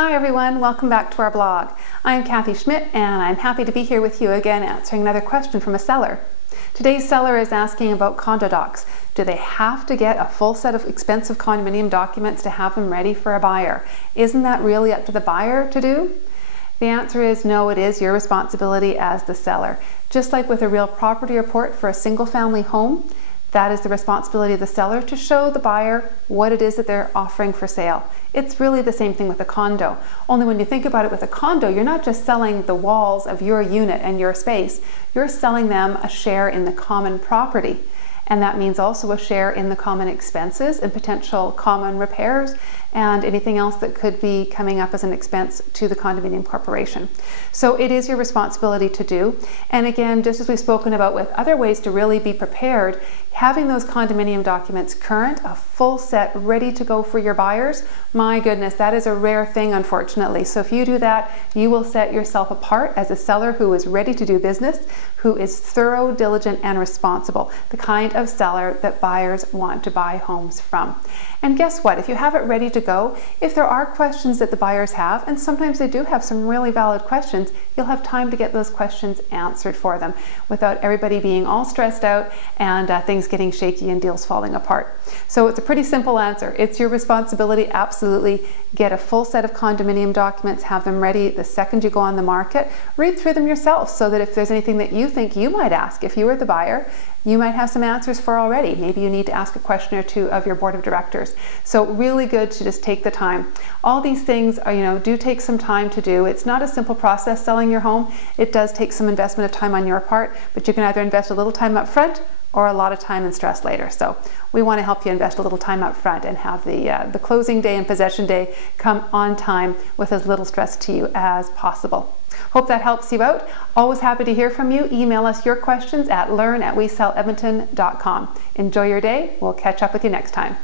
Hi everyone, welcome back to our blog. I'm Kathy Schmidt and I'm happy to be here with you again answering another question from a seller. Today's seller is asking about condo docs. Do they have to get a full set of expensive condominium documents to have them ready for a buyer? Isn't that really up to the buyer to do? The answer is no, it is your responsibility as the seller. Just like with a real property report for a single family home, that is the responsibility of the seller to show the buyer what it is that they're offering for sale. It's really the same thing with a condo. Only when you think about it with a condo, you're not just selling the walls of your unit and your space, you're selling them a share in the common property. And that means also a share in the common expenses and potential common repairs and anything else that could be coming up as an expense to the condominium corporation. So it is your responsibility to do. And again, just as we've spoken about with other ways to really be prepared, having those condominium documents current, a full set ready to go for your buyers, my goodness, that is a rare thing, unfortunately. So if you do that, you will set yourself apart as a seller who is ready to do business, who is thorough, diligent, and responsible, the kind of seller that buyers want to buy homes from. And guess what? If you have it ready to go, if there are questions that the buyers have, and sometimes they do have some really valid questions, you'll have time to get those questions answered for them without everybody being all stressed out and things getting shaky and deals falling apart. So it's a pretty simple answer. It's your responsibility, absolutely. Get a full set of condominium documents, have them ready the second you go on the market. Read through them yourself so that if there's anything that you think you might ask, if you were the buyer, you might have some answers for already. Maybe you need to ask a question or two of your board of directors. So really good to just take the time. All these things are, do take some time to do. It's not a simple process selling your home. It does take some investment of time on your part, but you can either invest a little time up front or a lot of time and stress later. So we want to help you invest a little time up front and have the closing day and possession day come on time with as little stress to you as possible. Hope that helps you out. Always happy to hear from you. Email us your questions at learn@weselledmonton.com. Enjoy your day. We'll catch up with you next time.